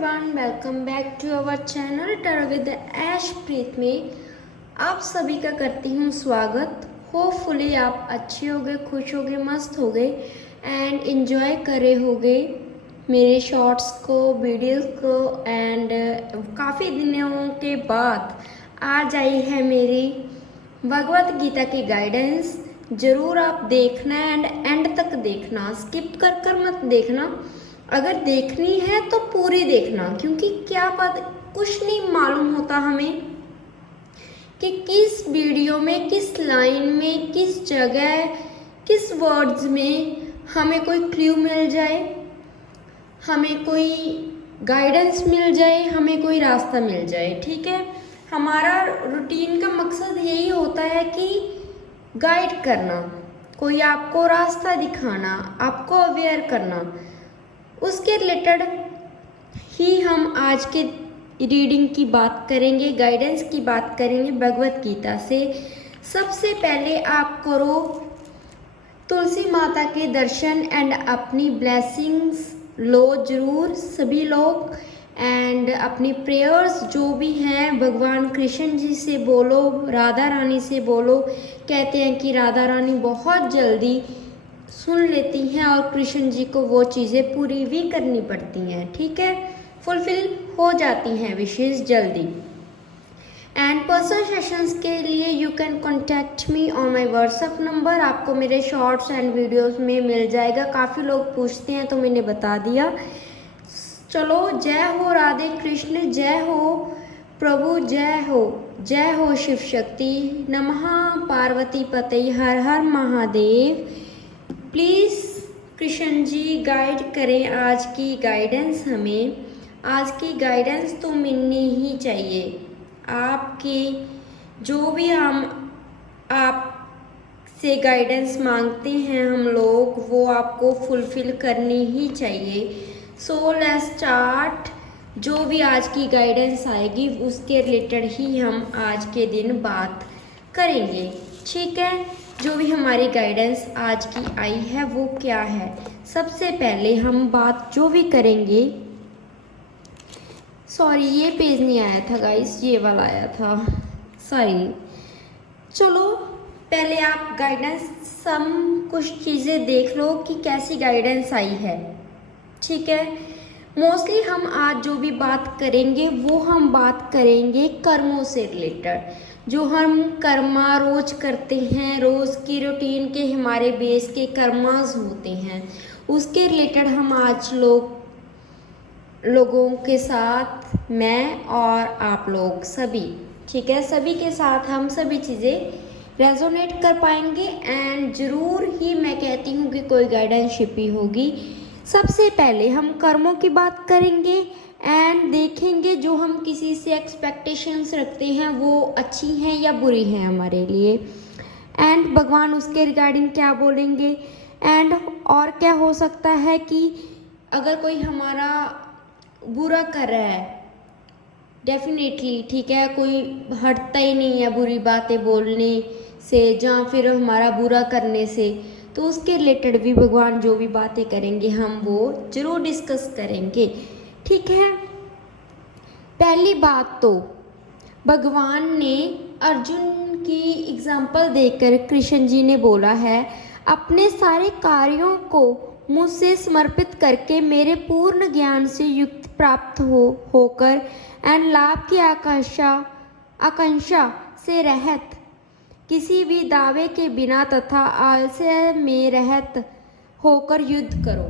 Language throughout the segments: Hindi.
Everyone, welcome back to our channel टर विद ऐशप्रीत में आप सभी का करती हूँ स्वागत। होपफुली आप अच्छे होगे, खुश होगे, मस्त होगे एंड इन्जॉय करे होगे मेरे शॉर्ट्स को, वीडियोस को। एंड काफ़ी दिनों के बाद आज आई है मेरी भगवत गीता की गाइडेंस। ज़रूर आप देखना एंड एंड तक देखना, स्किप कर कर मत देखना। अगर देखनी है तो पूरी देखना, क्योंकि क्या पता कुछ नहीं मालूम होता हमें कि किस वीडियो में, किस लाइन में, किस जगह, किस वर्ड्स में हमें कोई क्लू मिल जाए, हमें कोई गाइडेंस मिल जाए, हमें कोई रास्ता मिल जाए। ठीक है, हमारा रूटीन का मकसद यही होता है कि गाइड करना, कोई आपको रास्ता दिखाना, आपको अवेयर करना। उसके रिलेटेड ही हम आज के रीडिंग की बात करेंगे, गाइडेंस की बात करेंगे भगवत गीता से। सबसे पहले आप करो तुलसी माता के दर्शन एंड अपनी ब्लेसिंग्स लो जरूर सभी लोग। एंड अपनी प्रेयर्स जो भी हैं भगवान कृष्ण जी से बोलो, राधा रानी से बोलो। कहते हैं कि राधा रानी बहुत जल्दी सुन लेती हैं और कृष्ण जी को वो चीज़ें पूरी भी करनी पड़ती हैं। ठीक है, फुलफिल हो जाती हैं विशेष जल्दी। एंड पर्सनल सेशंस के लिए you can contact me on my WhatsApp number. आपको मेरे शॉर्ट्स एंड वीडियोस में मिल जाएगा। काफ़ी लोग पूछते हैं तो मैंने बता दिया। चलो, जय हो राधे कृष्ण, जय हो प्रभु, जय हो शिव शक्ति, नमः पार्वती पते, हर हर महादेव। प्लीज़ कृष्ण जी गाइड करें आज की गाइडेंस हमें। आज की गाइडेंस तो मिलनी ही चाहिए। आपकी जो भी हम आप से गाइडेंस मांगते हैं हम लोग, वो आपको फुलफिल करनी ही चाहिए। So let's start. जो भी आज की गाइडेंस आएगी उसके रिलेटेड ही हम आज के दिन बात करेंगे। ठीक है, जो भी हमारी गाइडेंस आज की आई है वो क्या है। सबसे पहले हम बात जो भी करेंगे, सॉरी ये पेज नहीं आया था गाइस, ये वाला आया था, सॉरी। चलो पहले आप गाइडेंस सम कुछ चीज़ें देख लो कि कैसी गाइडेंस आई है। ठीक है, मोस्टली हम आज जो भी बात करेंगे वो हम बात करेंगे कर्मों से रिलेटेड। जो हम कर्मा रोज करते हैं, रोज की रूटीन के हमारे बेस के कर्मास होते हैं, उसके रिलेटेड हम आज लोगों के साथ, मैं और आप लोग सभी, ठीक है, सभी के साथ हम सभी चीज़ें रेजोनेट कर पाएंगे। एंड ज़रूर ही मैं कहती हूँ कि कोई गाइडेंस शिपी होगी। सबसे पहले हम कर्मों की बात करेंगे एंड देखेंगे जो हम किसी से एक्सपेक्टेशंस रखते हैं वो अच्छी हैं या बुरी हैं हमारे लिए, एंड भगवान उसके रिगार्डिंग क्या बोलेंगे। एंड और क्या हो सकता है कि अगर कोई हमारा बुरा कर रहा है, डेफिनेटली, ठीक है, कोई हटता ही नहीं है बुरी बातें बोलने से या फिर हमारा बुरा करने से, तो उसके रिलेटेड भी भगवान जो भी बातें करेंगे हम वो ज़रूर डिस्कस करेंगे। ठीक है, पहली बात तो भगवान ने अर्जुन की एग्जाम्पल देकर कृष्ण जी ने बोला है, अपने सारे कार्यों को मुझसे समर्पित करके मेरे पूर्ण ज्ञान से युक्त प्राप्त होकर एंड लाभ की आकांक्षा से रहित, किसी भी दावे के बिना तथा आलस्य में रहित होकर युद्ध करो।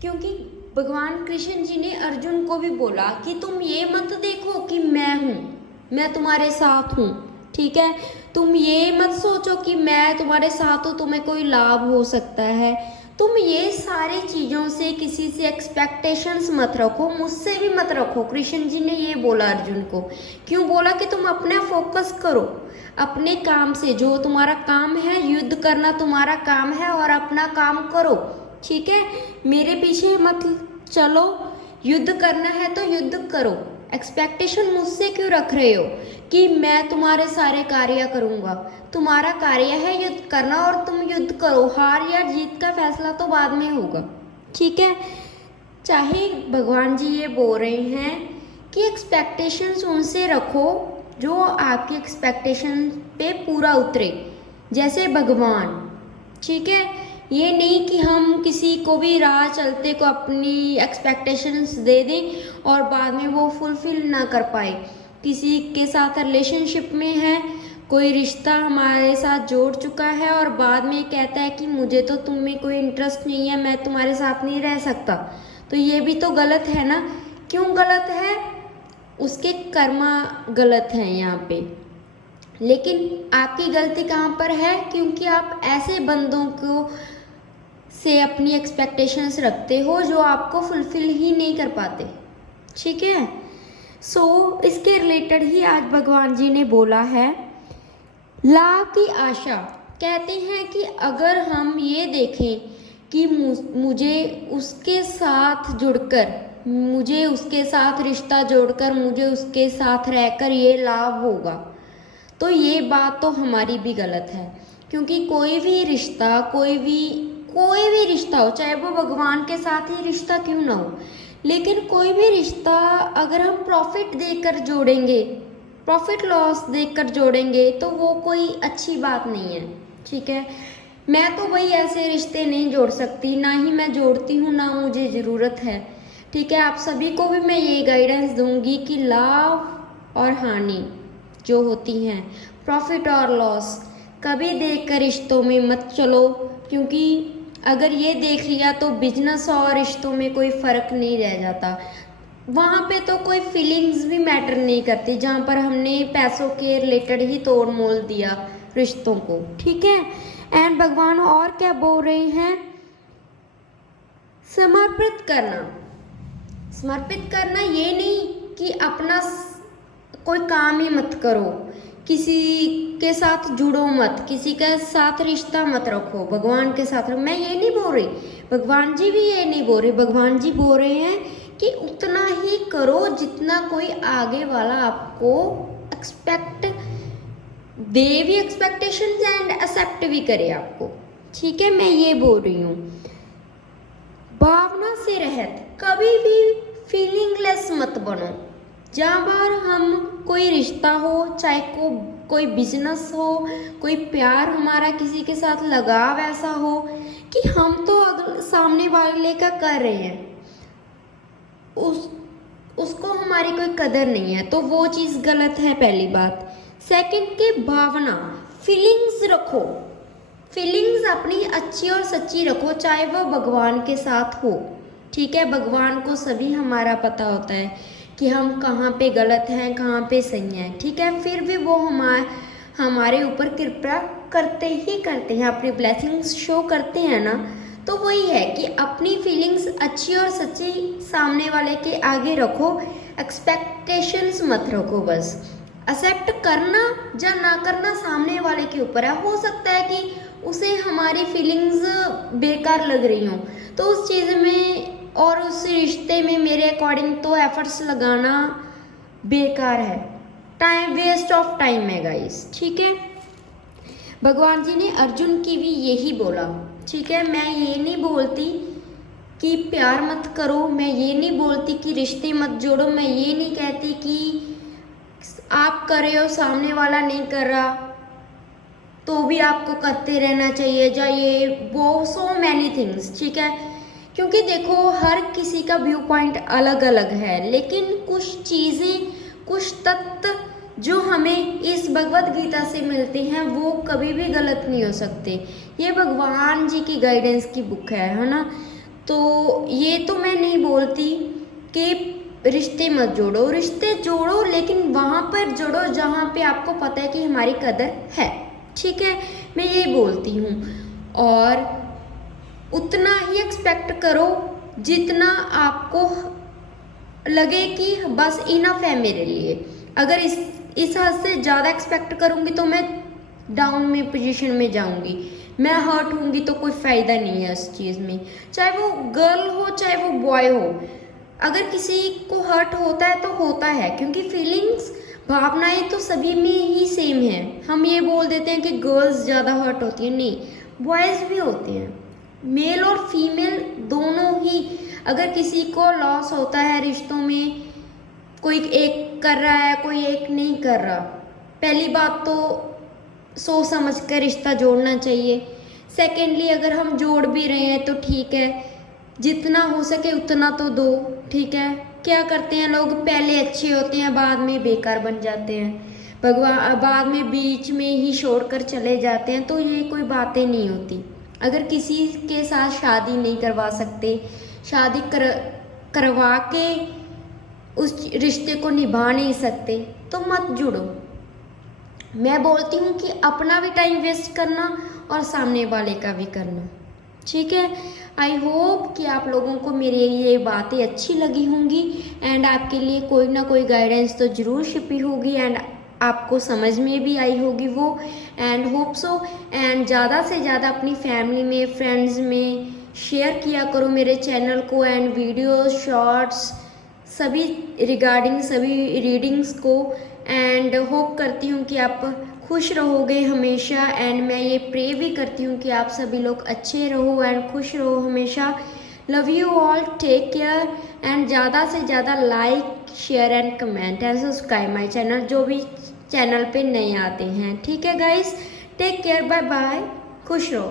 क्योंकि भगवान कृष्ण जी ने अर्जुन को भी बोला कि तुम ये मत देखो कि मैं हूँ, मैं तुम्हारे साथ हूँ। ठीक है, तुम ये मत सोचो कि मैं तुम्हारे साथ हूँ, तुम्हें कोई लाभ हो सकता है। तुम ये सारी चीज़ों से किसी से एक्सपेक्टेशंस मत रखो, मुझसे भी मत रखो। कृष्ण जी ने ये बोला अर्जुन को। क्यों बोला? कि तुम अपना फोकस करो अपने काम से, जो तुम्हारा काम है, युद्ध करना तुम्हारा काम है और अपना काम करो। ठीक है, मेरे पीछे मत चलो, युद्ध करना है तो युद्ध करो। एक्सपेक्टेशन मुझसे क्यों रख रहे हो कि मैं तुम्हारे सारे कार्य करूँगा? तुम्हारा कार्य है युद्ध करना और तुम युद्ध करो। हार या जीत का फैसला तो बाद में होगा। ठीक है, चाहे भगवान जी ये बोल रहे हैं कि एक्सपेक्टेशंस उनसे रखो जो आपकी एक्सपेक्टेशन पे पूरा उतरे, जैसे भगवान, ठीक है। ये नहीं कि हम किसी को भी राह चलते को अपनी एक्सपेक्टेशंस दे दें और बाद में वो फुलफिल ना कर पाए। किसी के साथ रिलेशनशिप में है, कोई रिश्ता हमारे साथ जोड़ चुका है और बाद में कहता है कि मुझे तो तुम में कोई इंटरेस्ट नहीं है, मैं तुम्हारे साथ नहीं रह सकता, तो ये भी तो गलत है ना। क्यों गलत है? उसके कर्मा गलत हैं यहाँ पे। लेकिन आपकी गलती कहाँ पर है? क्योंकि आप ऐसे बंदों को से अपनी एक्सपेक्टेशंस रखते हो जो आपको फुलफिल ही नहीं कर पाते, ठीक है। सो इसके रिलेटेड ही आज भगवान जी ने बोला है, लाभ की आशा। कहते हैं कि अगर हम ये देखें कि मुझे उसके साथ जुड़कर, मुझे उसके साथ रिश्ता जोड़कर, मुझे उसके साथ रहकर ये लाभ होगा, तो ये बात तो हमारी भी गलत है। क्योंकि कोई भी रिश्ता, कोई भी रिश्ता हो, चाहे वो भगवान के साथ ही रिश्ता क्यों ना हो, लेकिन कोई भी रिश्ता अगर हम प्रॉफिट देकर जोड़ेंगे, प्रॉफिट लॉस देखकर जोड़ेंगे, तो वो कोई अच्छी बात नहीं है, ठीक है। मैं तो भाई ऐसे रिश्ते नहीं जोड़ सकती, ना ही मैं जोड़ती हूँ, ना मुझे ज़रूरत है, ठीक है। आप सभी को भी मैं ये गाइडेंस दूंगी कि लाभ और हानि जो होती हैं, प्रॉफिट और लॉस, कभी देखकर रिश्तों में मत चलो। क्योंकि अगर ये देख लिया तो बिजनेस और रिश्तों में कोई फ़र्क नहीं रह जाता, वहाँ पे तो कोई फीलिंग्स भी मैटर नहीं करती, जहाँ पर हमने पैसों के रिलेटेड ही तोड़ मोल दिया रिश्तों को, ठीक है। एंड भगवान और क्या बोल रहे हैं? समर्पित करना। समर्पित करना ये नहीं कि अपना कोई काम ही मत करो, किसी के साथ जुड़ो मत, किसी के साथ रिश्ता मत रखो, भगवान के साथ रखो। मैं ये नहीं बोल रही, भगवान जी भी ये नहीं बोल रहे। भगवान जी बोल रहे हैं कि उतना ही करो जितना कोई आगे वाला आपको एक्सपेक्ट दे भी, एक्सपेक्टेशंस एंड एक्सेप्ट भी करे आपको, ठीक है। मैं ये बोल रही हूँ, भावना से रहित, कभी भी फीलिंगलेस मत बनो। जहाँ बार हम कोई रिश्ता हो, चाहे कोई बिजनेस हो, कोई प्यार हमारा किसी के साथ लगाव ऐसा हो कि हम तो सामने वाले का कर रहे हैं, उसको हमारी कोई कदर नहीं है, तो वो चीज़ गलत है, पहली बात। सेकंड के भावना, फीलिंग्स रखो, फीलिंग्स अपनी अच्छी और सच्ची रखो, चाहे वो भगवान के साथ हो, ठीक है। भगवान को सभी हमारा पता होता है कि हम कहाँ पे गलत हैं, कहाँ पे सही हैं, ठीक है। फिर भी वो हमारे ऊपर कृपा करते ही करते हैं, अपनी ब्लेसिंग्स शो करते हैं ना। तो वही है कि अपनी फीलिंग्स अच्छी और सच्ची सामने वाले के आगे रखो, एक्सपेक्टेशंस मत रखो। बस एक्सेप्ट करना या ना करना सामने वाले के ऊपर है। हो सकता है कि उसे हमारी फीलिंग्स बेकार लग रही हों, तो उस चीज़ में और उस रिश्ते में मेरे अकॉर्डिंग तो एफर्ट्स लगाना बेकार है, टाइम वेस्ट ऑफ टाइम है गाइस, ठीक है। भगवान जी ने अर्जुन की भी यही बोला, ठीक है। मैं ये नहीं बोलती कि प्यार मत करो, मैं ये नहीं बोलती कि रिश्ते मत जोड़ो, मैं ये नहीं कहती कि आप कर रहे हो सामने वाला नहीं कर रहा तो भी आपको करते रहना चाहिए, या ये वो सो मैनी थिंग्स, ठीक है। क्योंकि देखो हर किसी का व्यू पॉइंट अलग अलग है, लेकिन कुछ चीज़ें, कुछ तत्व जो हमें इस भगवत गीता से मिलते हैं वो कभी भी गलत नहीं हो सकते। ये भगवान जी की गाइडेंस की बुक है ना। तो ये तो मैं नहीं बोलती कि रिश्ते मत जोड़ो, रिश्ते जोड़ो, लेकिन वहाँ पर जोड़ो जहाँ पे आपको पता है कि हमारी कदर है, ठीक है। मैं ये बोलती हूँ, और उतना ही एक्सपेक्ट करो जितना आपको लगे कि बस इनफ है मेरे लिए। अगर इस हद से ज़्यादा एक्सपेक्ट करूँगी तो मैं डाउन में पोजीशन में जाऊँगी, मैं हर्ट होंगी, तो कोई फ़ायदा नहीं है इस चीज़ में। चाहे वो गर्ल हो चाहे वो बॉय हो, अगर किसी को हर्ट होता है तो होता है, क्योंकि फीलिंग्स, भावनाएं तो सभी में ही सेम है। हम ये बोल देते हैं कि गर्ल्स ज़्यादा हर्ट होती हैं, नहीं, बॉयज़ भी होते हैं, मेल और फीमेल दोनों ही अगर किसी को लॉस होता है रिश्तों में, कोई एक कर रहा है कोई एक नहीं कर रहा, पहली बात तो सोच समझ कर रिश्ता जोड़ना चाहिए। सेकेंडली अगर हम जोड़ भी रहे हैं तो ठीक है, जितना हो सके उतना तो दो, ठीक है। क्या करते हैं लोग, पहले अच्छे होते हैं बाद में बेकार बन जाते हैं, भगवान बाद में बीच में ही छोड़कर चले जाते हैं, तो ये कोई बातें नहीं होती। अगर किसी के साथ शादी नहीं करवा सकते, शादी करवा के उस रिश्ते को निभा नहीं सकते तो मत जुड़ो। मैं बोलती हूँ कि अपना भी टाइम वेस्ट करना और सामने वाले का भी करना, ठीक है। आई होप कि आप लोगों को मेरी ये बातें अच्छी लगी होंगी एंड आपके लिए कोई ना कोई गाइडेंस तो ज़रूर छिपी होगी एंड आपको समझ में भी आई होगी वो, एंड होप सो। एंड ज़्यादा से ज़्यादा अपनी फैमिली में, फ्रेंड्स में शेयर किया करो मेरे चैनल को, एंड वीडियो शॉर्ट्स सभी रिगार्डिंग सभी रीडिंग्स को, एंड होप करती हूँ कि आप खुश रहोगे हमेशा, एंड मैं ये प्रे भी करती हूँ कि आप सभी लोग अच्छे रहो एंड खुश रहो हमेशा। Love you all, take care, and ज़्यादा से ज़्यादा like share and comment and subscribe my channel, जो भी चैनल पे नए आते हैं, ठीक है guys. Take care, bye bye, खुश रहो।